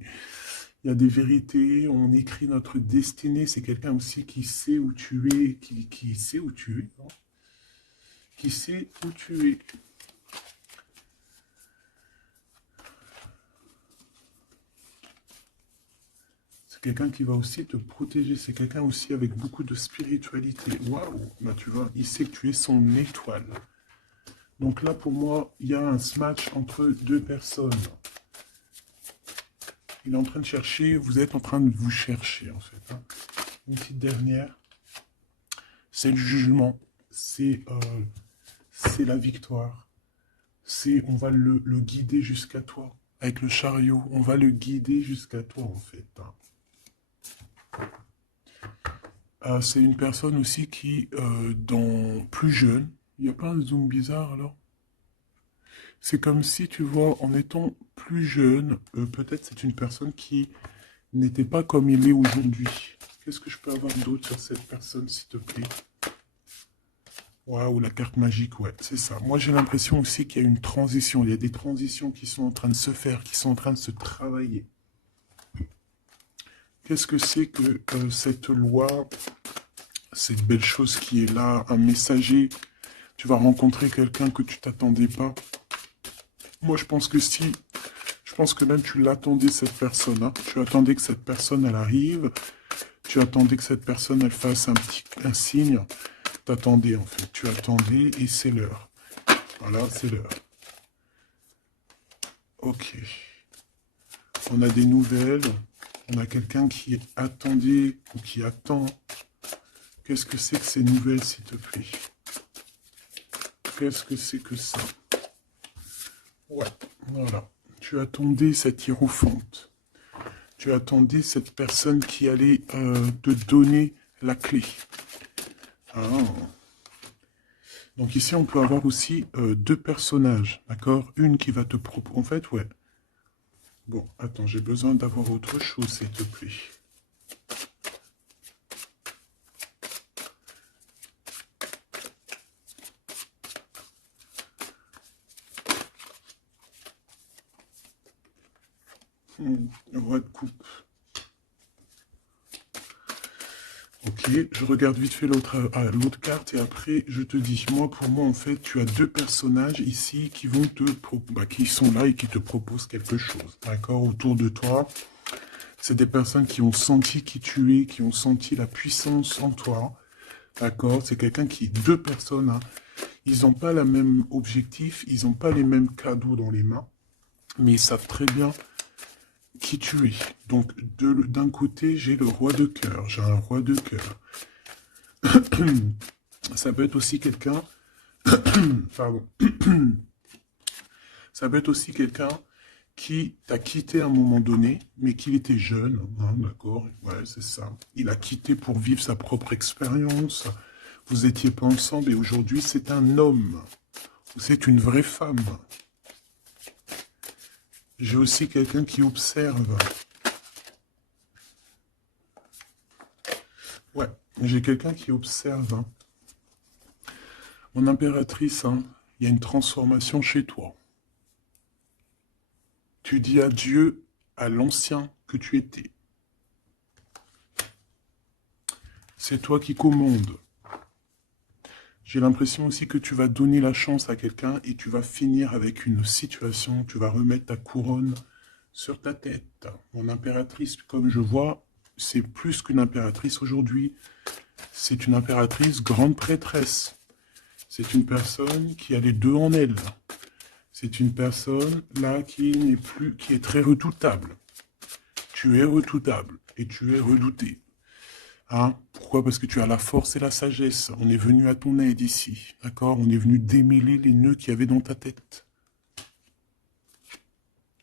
y a des vérités, on écrit notre destinée. C'est quelqu'un aussi qui sait où tu es, qui sait où tu es. Non, qui sait où tu es. C'est quelqu'un qui va aussi te protéger. C'est quelqu'un aussi avec beaucoup de spiritualité. Waouh, bah tu vois, il sait que tu es son étoile. Donc là, pour moi, il y a un match entre deux personnes. Il est en train de chercher, vous êtes en train de vous chercher, en fait. Hein. Une petite dernière. C'est le jugement. C'est la victoire. On va le guider jusqu'à toi. Avec le chariot, on va le guider jusqu'à toi, en fait. Hein. C'est une personne aussi qui, plus jeune, il n'y a pas un zoom bizarre, alors? C'est comme si, tu vois, en étant plus jeune, peut-être c'est une personne qui n'était pas comme il est aujourd'hui. Qu'est-ce que je peux avoir d'autre sur cette personne, s'il te plaît? Waouh, la carte magique, ouais, c'est ça. Moi, j'ai l'impression aussi qu'il y a une transition. Il y a des transitions qui sont en train de se faire, qui sont en train de se travailler. Qu'est-ce que c'est que cette loi, cette belle chose qui est là, un messager? Tu vas rencontrer quelqu'un que tu t'attendais pas. Moi, je pense que même tu l'attendais, cette personne. Hein. Tu attendais que cette personne, elle arrive. Tu attendais que cette personne, elle fasse un signe. T'attendais, en fait. Tu attendais et c'est l'heure. Voilà, c'est l'heure. Ok. On a des nouvelles. On a quelqu'un qui attendait ou qui attend. Qu'est-ce que c'est que ces nouvelles, s'il te plaît? Qu'est-ce que c'est que ça? Ouais, voilà. Tu attendais cette hiérophante. Tu attendais cette personne qui allait te donner la clé. Ah. Donc ici, on peut avoir aussi deux personnages, d'accord? Une qui va te proposer... En fait, ouais. Bon, attends, j'ai besoin d'avoir autre chose, s'il te plaît. Roi de coupe. Ok, je regarde vite fait l'autre carte et après je te dis, pour moi en fait, tu as deux personnages ici qui vont qui sont là et qui te proposent quelque chose, d'accord, autour de toi. C'est des personnes qui ont senti qui tu es, qui ont senti la puissance en toi, d'accord. C'est deux personnes, hein, ils n'ont pas le même objectif, ils n'ont pas les mêmes cadeaux dans les mains, mais ils savent très bien qui tu es. Donc, d'un côté, j'ai le roi de cœur. J'ai un roi de cœur. Ça peut être aussi quelqu'un... Pardon. Ça peut être aussi quelqu'un qui t'a quitté à un moment donné, mais qu'il était jeune, hein, d'accord? Ouais, c'est ça. Il a quitté pour vivre sa propre expérience. Vous n'étiez pas ensemble et aujourd'hui, c'est un homme. Ou c'est une vraie femme. J'ai aussi quelqu'un qui observe. Ouais, j'ai quelqu'un qui observe. Hein. Mon impératrice, hein, il y a une transformation chez toi. Tu dis adieu à l'ancien que tu étais. C'est toi qui commandes. J'ai l'impression aussi que tu vas donner la chance à quelqu'un et tu vas finir avec une situation, tu vas remettre ta couronne sur ta tête. Mon impératrice, comme je vois, c'est plus qu'une impératrice aujourd'hui. C'est une impératrice grande prêtresse. C'est une personne qui a les deux en elle. C'est une personne là qui n'est plus, qui est très redoutable. Tu es redoutable et tu es redouté. Hein? Pourquoi? Parce que tu as la force et la sagesse. On est venu à ton aide ici. D'accord? On est venu démêler les nœuds qu'il y avait dans ta tête.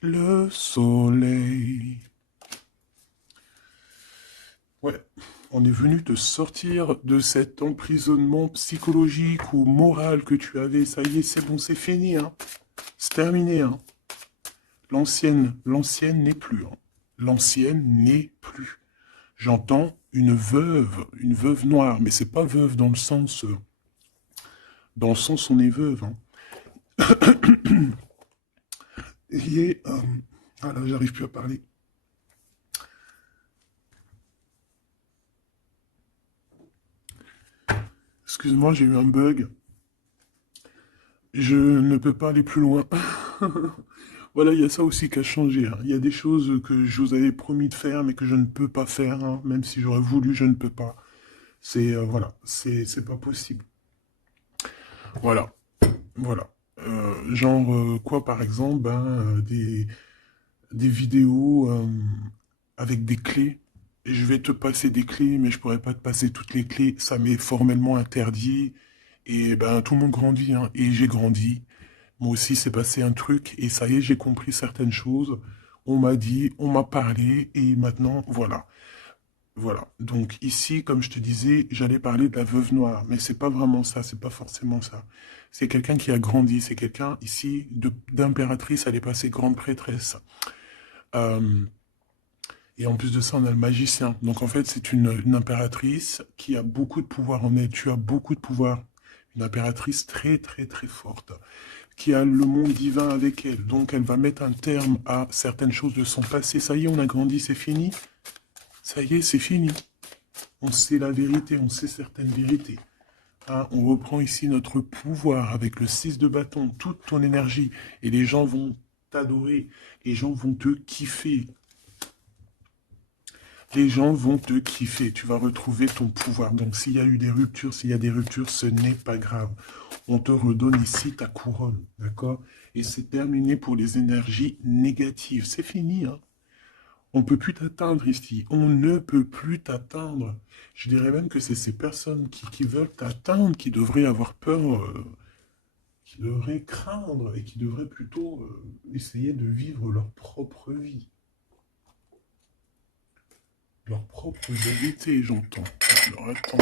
Le soleil. Ouais. On est venu te sortir de cet emprisonnement psychologique ou moral que tu avais. Ça y est, c'est bon, c'est fini. Hein? C'est terminé. Hein? L'ancienne n'est plus. Hein? L'ancienne n'est plus. J'entends une veuve noire, mais c'est pas veuve dans le sens on est veuve. Hein. Et ah là, j'arrive plus à parler. Excuse-moi, j'ai eu un bug. Je ne peux pas aller plus loin. Voilà, il y a ça aussi qui a changé. Hein. Il y a des choses que je vous avais promis de faire, mais que je ne peux pas faire. Hein. Même si j'aurais voulu, je ne peux pas. C'est voilà, c'est pas possible. Voilà, voilà. Genre quoi, par exemple, des vidéos avec des clés. Et je vais te passer des clés, mais je pourrais pas te passer toutes les clés. Ça m'est formellement interdit. Et ben tout le monde grandit, hein. Et j'ai grandi. Moi aussi, c'est passé un truc. Et ça y est, j'ai compris certaines choses. On m'a dit, on m'a parlé. Et maintenant, voilà. Voilà. Donc ici, comme je te disais, j'allais parler de la veuve noire. Mais c'est pas vraiment ça. C'est pas forcément ça. C'est quelqu'un qui a grandi. C'est quelqu'un ici d'impératrice. Elle est passée grande prêtresse. Euh, Et en plus de ça, on a le magicien. Donc en fait, c'est une impératrice qui a beaucoup de pouvoir en elle. Tu as beaucoup de pouvoir. Une impératrice très très très forte, qui a le monde divin avec elle. Donc elle va mettre un terme à certaines choses de son passé. Ça y est, on a grandi, c'est fini. Ça y est, c'est fini. On sait la vérité, on sait certaines vérités. Hein, on reprend ici notre pouvoir avec le 6 de bâton, toute ton énergie. Et les gens vont t'adorer. Les gens vont te kiffer. Les gens vont te kiffer, tu vas retrouver ton pouvoir. Donc s'il y a eu des ruptures, s'il y a des ruptures, ce n'est pas grave. On te redonne ici ta couronne, d'accord? Et c'est terminé pour les énergies négatives. C'est fini, hein? On ne peut plus t'atteindre ici. On ne peut plus t'atteindre. Je dirais même que c'est ces personnes qui veulent t'atteindre qui devraient avoir peur, qui devraient craindre et qui devraient plutôt essayer de vivre leur propre vie. Leur propre vérité, j'entends. Alors attends.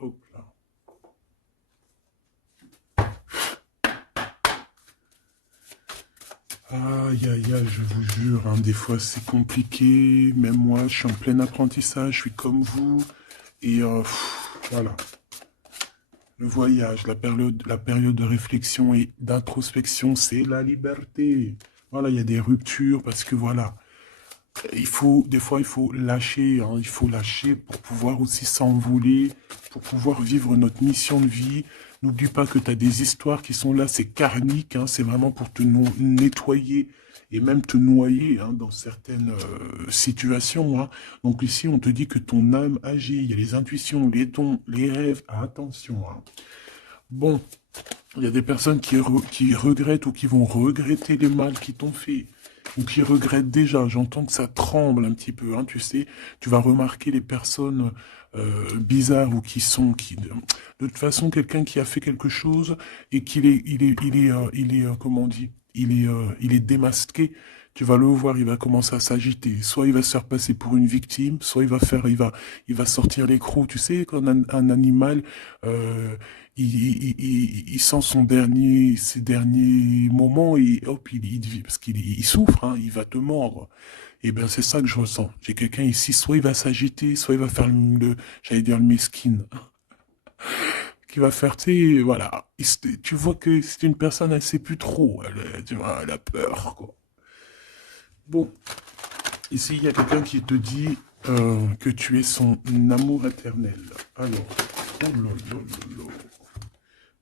Hop là. Aïe, aïe, aïe, je vous jure, hein, des fois c'est compliqué. Même moi, je suis en plein apprentissage, je suis comme vous. Et voilà. Le voyage, la période de réflexion et d'introspection, c'est la liberté. Voilà, il y a des ruptures parce que voilà. Des fois, il faut lâcher, hein, il faut lâcher pour pouvoir aussi s'envoler, pour pouvoir vivre notre mission de vie. N'oublie pas que tu as des histoires qui sont là, c'est karmique, hein, c'est vraiment pour te nettoyer et même te noyer hein, dans certaines situations. Hein. Donc ici, on te dit que ton âme agit, il y a les intuitions, les dons, les rêves, attention. Hein. Bon, il y a des personnes qui regrettent ou qui vont regretter les mal qu'ils t'ont fait. ou qui regrette déjà. J'entends que ça tremble un petit peu, hein, tu sais. Tu vas remarquer les personnes bizarres ou qui, de toute façon, quelqu'un qui a fait quelque chose et comment on dit, il est démasqué. Tu vas le voir, il va commencer à s'agiter. Soit il va se faire passer pour une victime, soit il va sortir les crocs. Tu sais, quand un animal, euh, il sent ses derniers moments et hop, parce qu'il souffre, hein, il va te mordre. Et ben c'est ça que je ressens. J'ai quelqu'un ici, soit il va s'agiter, soit il va faire j'allais dire le mesquin, qui va faire, tu sais, voilà. Tu vois que c'est une personne, elle sait plus trop, tu vois, elle a peur, quoi. Bon, ici il y a quelqu'un qui te dit que tu es son amour éternel. Alors, oh là là là là.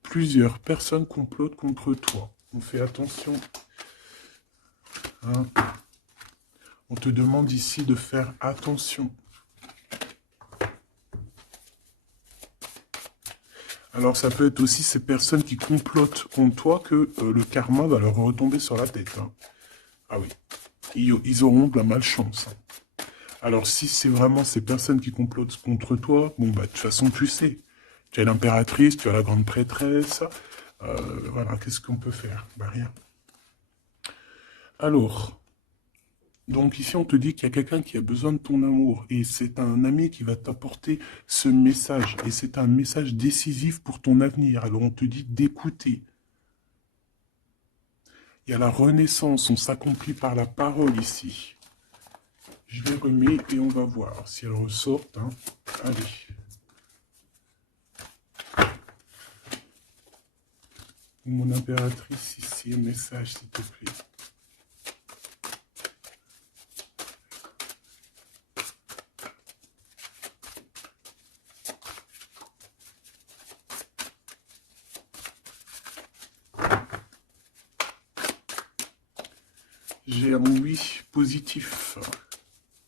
Plusieurs personnes complotent contre toi. On fait attention, hein. On te demande ici de faire attention. Alors ça peut être aussi ces personnes qui complotent contre toi que le karma va leur retomber sur la tête, hein. Ah oui, ils auront de la malchance, hein. Alors si c'est vraiment ces personnes qui complotent contre toi, bon bah de toute façon tu sais. Tu as l'impératrice, tu as la grande prêtresse. Voilà, qu'est-ce qu'on peut faire? Bah rien. Alors, donc ici on te dit qu'il y a quelqu'un qui a besoin de ton amour et c'est un ami qui va t'apporter ce message et c'est un message décisif pour ton avenir. Alors on te dit d'écouter. Il y a la renaissance, on s'accomplit par la parole ici. Je l'ai remis et on va voir si elle ressort, hein. Allez. Mon impératrice ici, un message s'il te plaît. J'ai un oui positif.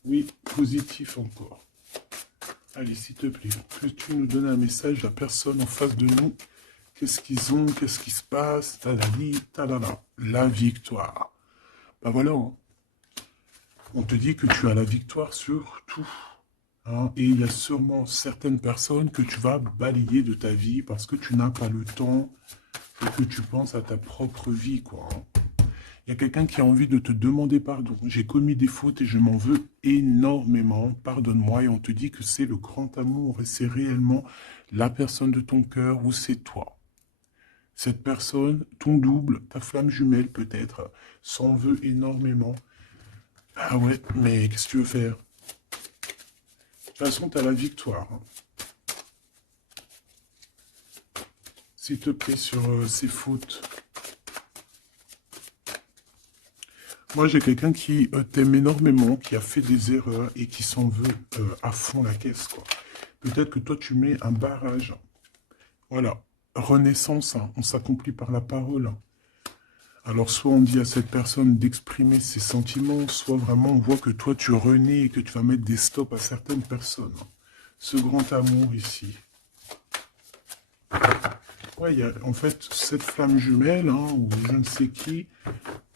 Oui, positif encore. Allez, s'il te plaît, peux-tu nous donner un message à la personne en face de nous? Qu'est-ce qu'ils ont? Qu'est-ce qui se passe? Tadali, tadala. La victoire. Ben voilà, hein. On te dit que tu as la victoire sur tout, hein. Et il y a sûrement certaines personnes que tu vas balayer de ta vie parce que tu n'as pas le temps et que tu penses à ta propre vie, quoi, hein. Il y a quelqu'un qui a envie de te demander pardon. J'ai commis des fautes et je m'en veux énormément. Pardonne-moi. Et on te dit que c'est le grand amour et c'est réellement la personne de ton cœur ou c'est toi. Cette personne, ton double, ta flamme jumelle peut-être, s'en veut énormément. Ah ouais, mais qu'est-ce que tu veux faire? De toute façon, tu as la victoire, hein. S'il te plaît, sur ces fautes. Moi, j'ai quelqu'un qui t'aime énormément, qui a fait des erreurs et qui s'en veut à fond la caisse, quoi. Peut-être que toi, tu mets un barrage. Voilà. Renaissance, hein. On s'accomplit par la parole, hein. Alors, soit on dit à cette personne d'exprimer ses sentiments, soit vraiment on voit que toi, tu renais et que tu vas mettre des stops à certaines personnes, hein. Ce grand amour ici. Ouais, il y a en fait cette flamme jumelle, hein, ou je ne sais qui,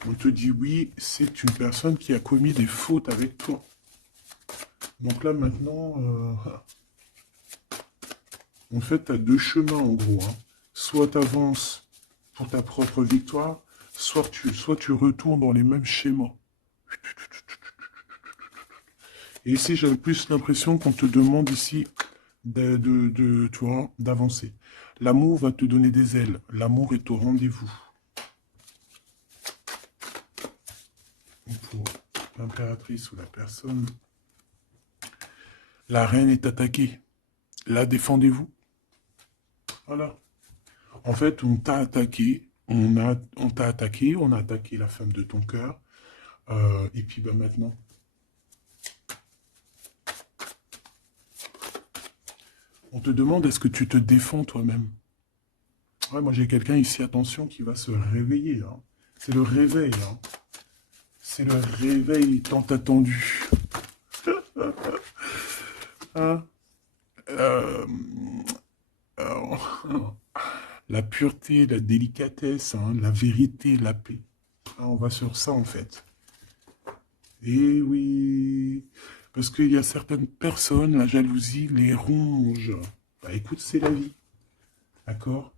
on te dit oui, c'est une personne qui a commis des fautes avec toi. Donc là maintenant, en fait, tu as deux chemins en gros, hein. Soit tu avances pour ta propre victoire, soit tu retournes dans les mêmes schémas. Et ici, j'avais plus l'impression qu'on te demande ici tu vois, d'avancer. L'amour va te donner des ailes. L'amour est au rendez-vous. Pour l'impératrice ou la personne, la reine est attaquée. La défendez-vous. Voilà. En fait, on t'a attaqué. On t'a attaqué. On a attaqué la femme de ton cœur. Et puis, bah, maintenant, on te demande est-ce que tu te défends toi-même. Ouais, moi, j'ai quelqu'un ici, attention, qui va se réveiller, hein. C'est le réveil, hein. C'est le réveil tant attendu. Hein. Euh, euh, la pureté, la délicatesse, hein, la vérité, la paix. Ah, on va sur ça, en fait. Eh oui, parce qu'il y a certaines personnes, la jalousie les ronge. Bah écoute, c'est la vie, d'accord?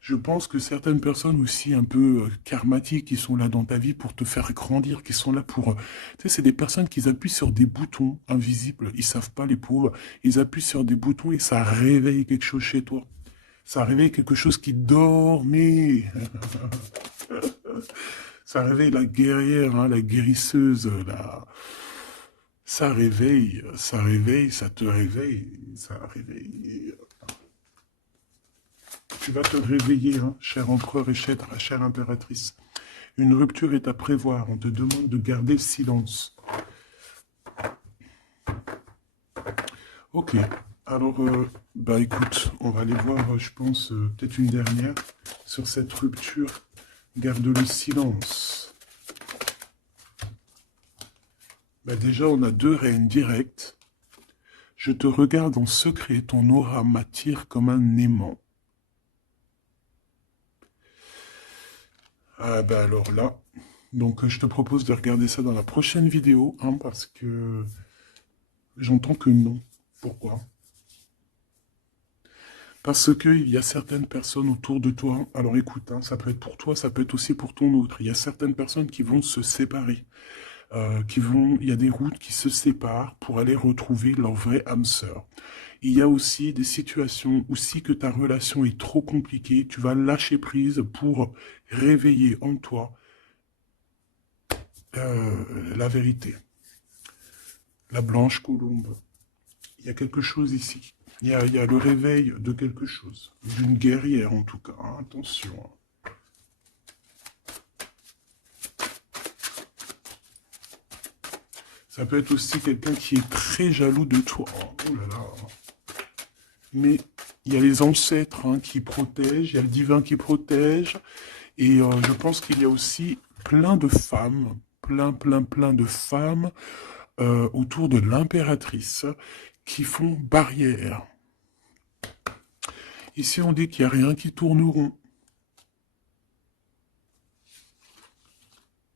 Je pense que certaines personnes aussi un peu karmatiques qui sont là dans ta vie pour te faire grandir, qui sont là pour... tu sais, c'est des personnes qui appuient sur des boutons invisibles, ils savent pas les pauvres, ils appuient sur des boutons et ça réveille quelque chose chez toi. Ça réveille quelque chose qui dormait. Ça réveille la guerrière, hein, la guérisseuse, ça réveille, ça te réveille, ça réveille. Tu vas te réveiller, hein, cher empereur et chère impératrice. Une rupture est à prévoir. On te demande de garder le silence. Ok. Alors, bah écoute, on va aller voir, je pense, peut-être une dernière sur cette rupture. Garde le silence. Bah déjà, on a deux reines directes. Je te regarde en secret, ton aura m'attire comme un aimant. Ah bah alors là, donc je te propose de regarder ça dans la prochaine vidéo, hein, parce que j'entends que non. Pourquoi? Parce qu'il y a certaines personnes autour de toi, alors écoute, hein, ça peut être pour toi, ça peut être aussi pour ton autre. Il y a certaines personnes qui vont se séparer, il y a des routes qui se séparent pour aller retrouver leur vraie âme sœur. Il y a aussi des situations où si que ta relation est trop compliquée, tu vas lâcher prise pour réveiller en toi la vérité. La blanche colombe. Il y a quelque chose ici. Il y a le réveil de quelque chose. D'une guerrière, en tout cas. Hein, attention. Ça peut être aussi quelqu'un qui est très jaloux de toi. Oh là là. Mais il y a les ancêtres, hein, qui protègent. Il y a le divin qui protège. Et je pense qu'il y a aussi plein de femmes. Plein de femmes autour de l'impératrice qui font barrière. Ici, on dit qu'il n'y a rien qui tourne rond.